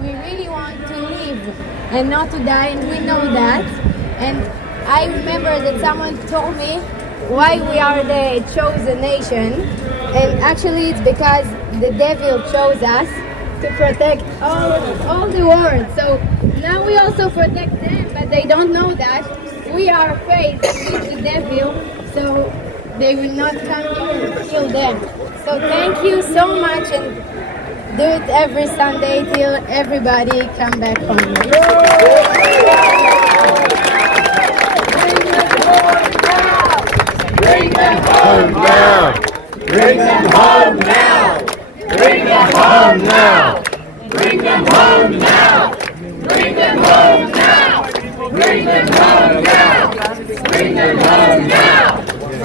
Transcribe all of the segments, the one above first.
we really want to live and not to die, and we know that. And I remember that someone told me why we are the chosen nation, and actually it's because the devil chose us to protect all the world. So now we also protect them, but they don't know that. We are afraid to meet the devil, so they will not come here and kill them. So thank you so much, and do it every Sunday till everybody come back home. Bring them home now! Bring them home now! Bring them home now! Bring them home now! Bring them home now! Bring them home now! Bring them home now!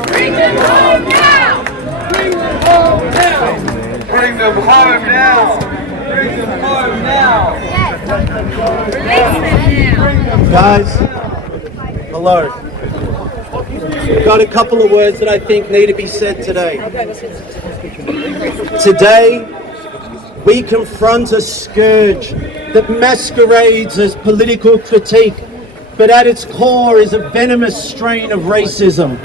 Bring them home now! Bring them home now! Bring them home now! Bring them home now! Guys, hello. I've got a couple of words that I think need to be said today. Today, we confront a scourge that masquerades as political critique, but at its core is a venomous strain of racism.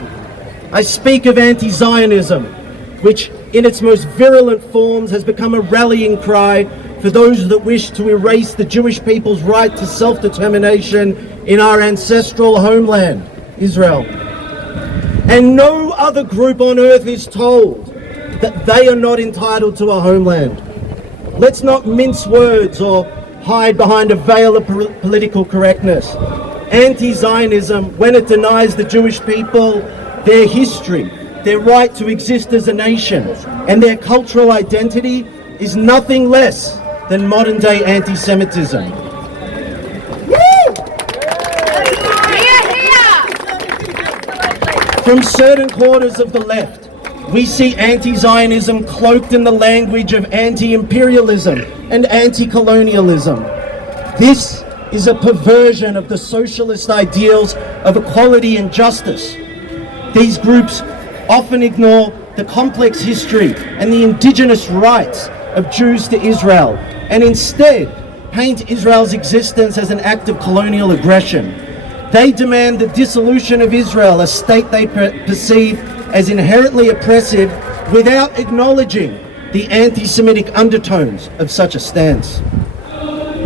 I speak of anti-Zionism, which in its most virulent forms has become a rallying cry for those that wish to erase the Jewish people's right to self-determination in our ancestral homeland, Israel. And no other group on earth is told that they are not entitled to a homeland. Let's not mince words or hide behind a veil of political correctness. Anti-Zionism, when it denies the Jewish people their history, their right to exist as a nation, and their cultural identity, is nothing less than modern-day anti-Semitism. From certain quarters of the left, we see anti-Zionism cloaked in the language of anti-imperialism and anti-colonialism. This is a perversion of the socialist ideals of equality and justice. These groups often ignore the complex history and the indigenous rights of Jews to Israel, and instead paint Israel's existence as an act of colonial aggression. They demand the dissolution of Israel, a state they perceive as inherently oppressive, without acknowledging the anti-Semitic undertones of such a stance.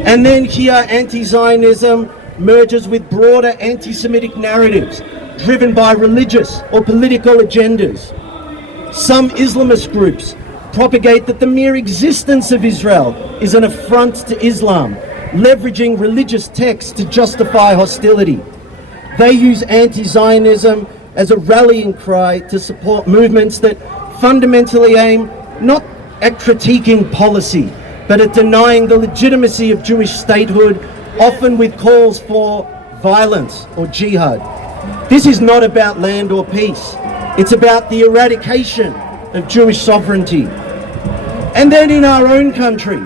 And then here, anti-Zionism merges with broader anti-Semitic narratives driven by religious or political agendas. Some Islamist groups propagate that the mere existence of Israel is an affront to Islam, leveraging religious texts to justify hostility. They use anti-Zionism as a rallying cry to support movements that fundamentally aim not at critiquing policy, but at denying the legitimacy of Jewish statehood, often with calls for violence or jihad. This is not about land or peace. It's about the eradication of Jewish sovereignty. And then in our own country,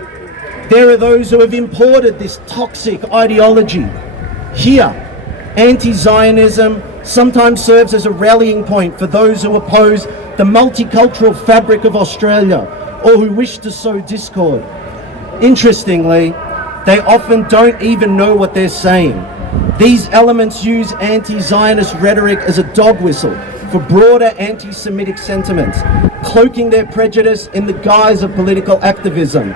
there are those who have imported this toxic ideology. Here, anti-Zionism sometimes serves as a rallying point for those who oppose the multicultural fabric of Australia or who wish to sow discord. Interestingly, they often don't even know what they're saying. These elements use anti-Zionist rhetoric as a dog whistle for broader anti-Semitic sentiments, cloaking their prejudice in the guise of political activism.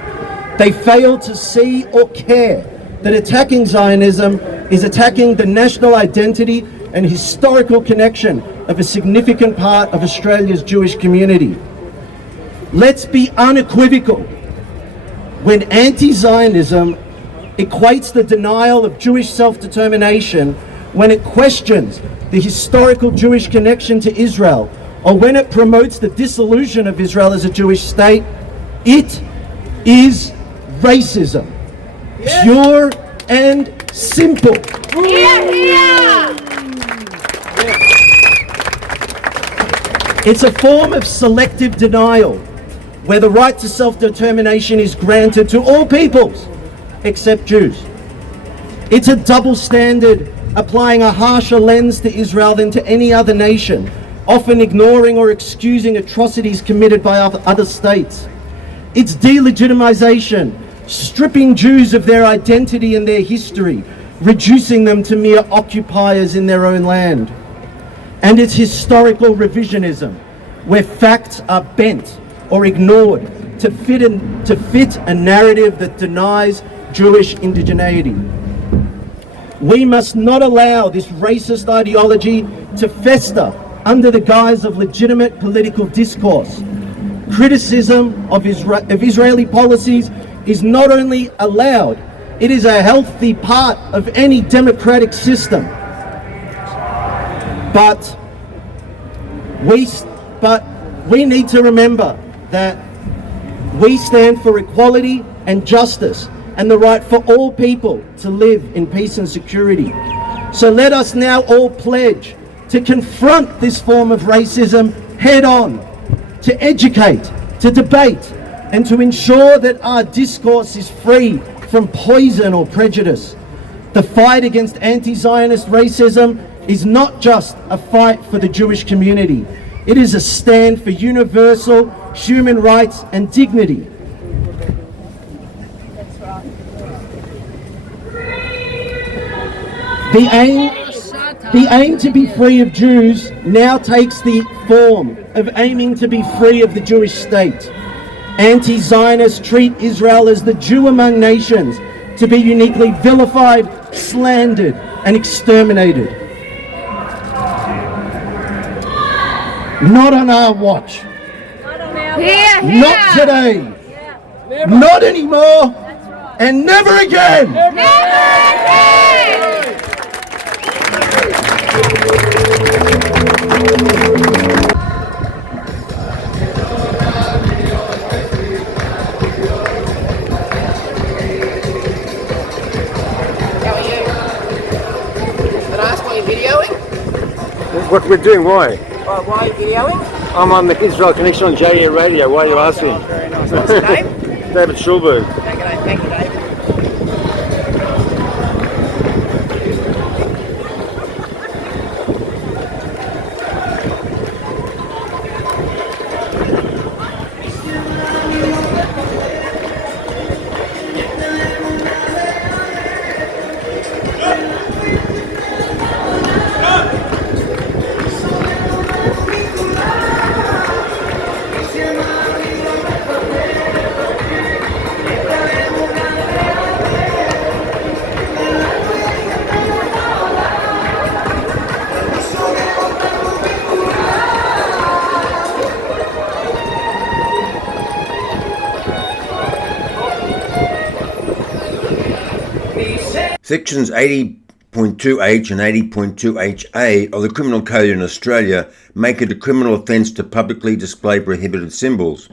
They fail to see or care that attacking Zionism is attacking the national identity and historical connection of a significant part of Australia's Jewish community. Let's be unequivocal. When anti-Zionism equates the denial of Jewish self-determination, when it questions the historical Jewish connection to Israel, or when it promotes the dissolution of Israel as a Jewish state, it is racism. Yes. Pure and simple. It's a form of selective denial, where the right to self-determination is granted to all peoples, except Jews. It's a double standard, applying a harsher lens to Israel than to any other nation, often ignoring or excusing atrocities committed by other states. It's delegitimization, stripping Jews of their identity and their history, reducing them to mere occupiers in their own land. And it's historical revisionism, where facts are bent or ignored to fit a narrative that denies Jewish indigeneity. We must not allow this racist ideology to fester under the guise of legitimate political discourse. Criticism of Israeli policies is not only allowed, it is a healthy part of any democratic system. But we need to remember that we stand for equality and justice and the right for all people to live in peace and security. So let us now all pledge to confront this form of racism head on, to educate, to debate, and to ensure that our discourse is free from poison or prejudice. The fight against anti-Zionist racism is not just a fight for the Jewish community. It is a stand for universal human rights and dignity. The aim to be free of Jews now takes the form of aiming to be free of the Jewish state. Anti-Zionists treat Israel as the Jew among nations, to be uniquely vilified, slandered, and exterminated. Not on our watch. Not today. Not anymore. And never again. What we're doing, why? Why are you videoing? I'm on the Israel Connection on JA Radio. Why are you asking? Very nice. What's your name? David Schulberg. Thank you, David. Sections 80.2H and 80.2HA of the Criminal Code in Australia make it a criminal offence to publicly display prohibited symbols.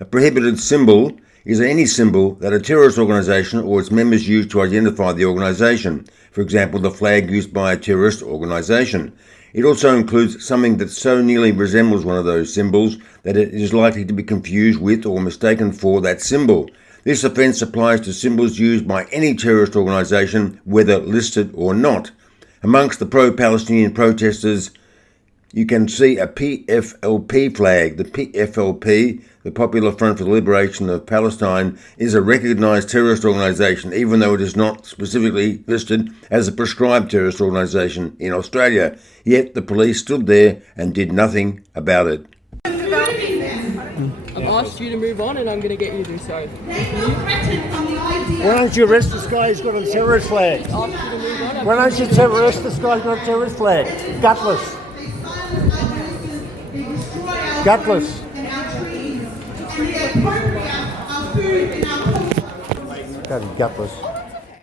A prohibited symbol is any symbol that a terrorist organisation or its members use to identify the organisation, for example the flag used by a terrorist organisation. It also includes something that so nearly resembles one of those symbols that it is likely to be confused with or mistaken for that symbol. This offence applies to symbols used by any terrorist organisation, whether listed or not. Amongst the pro-Palestinian protesters, you can see a PFLP flag. The PFLP, the Popular Front for the Liberation of Palestine, is a recognised terrorist organisation, even though it is not specifically listed as a proscribed terrorist organisation in Australia. Yet the police stood there and did nothing about it. I've asked you to move on and I'm going to get you to do so. Why don't you arrest this guy who's got a terrorist flag? I've asked you to move on. Why don't you arrest this guy who's got a terrorist flag? Gutless. Gutless. Gotta be gutless.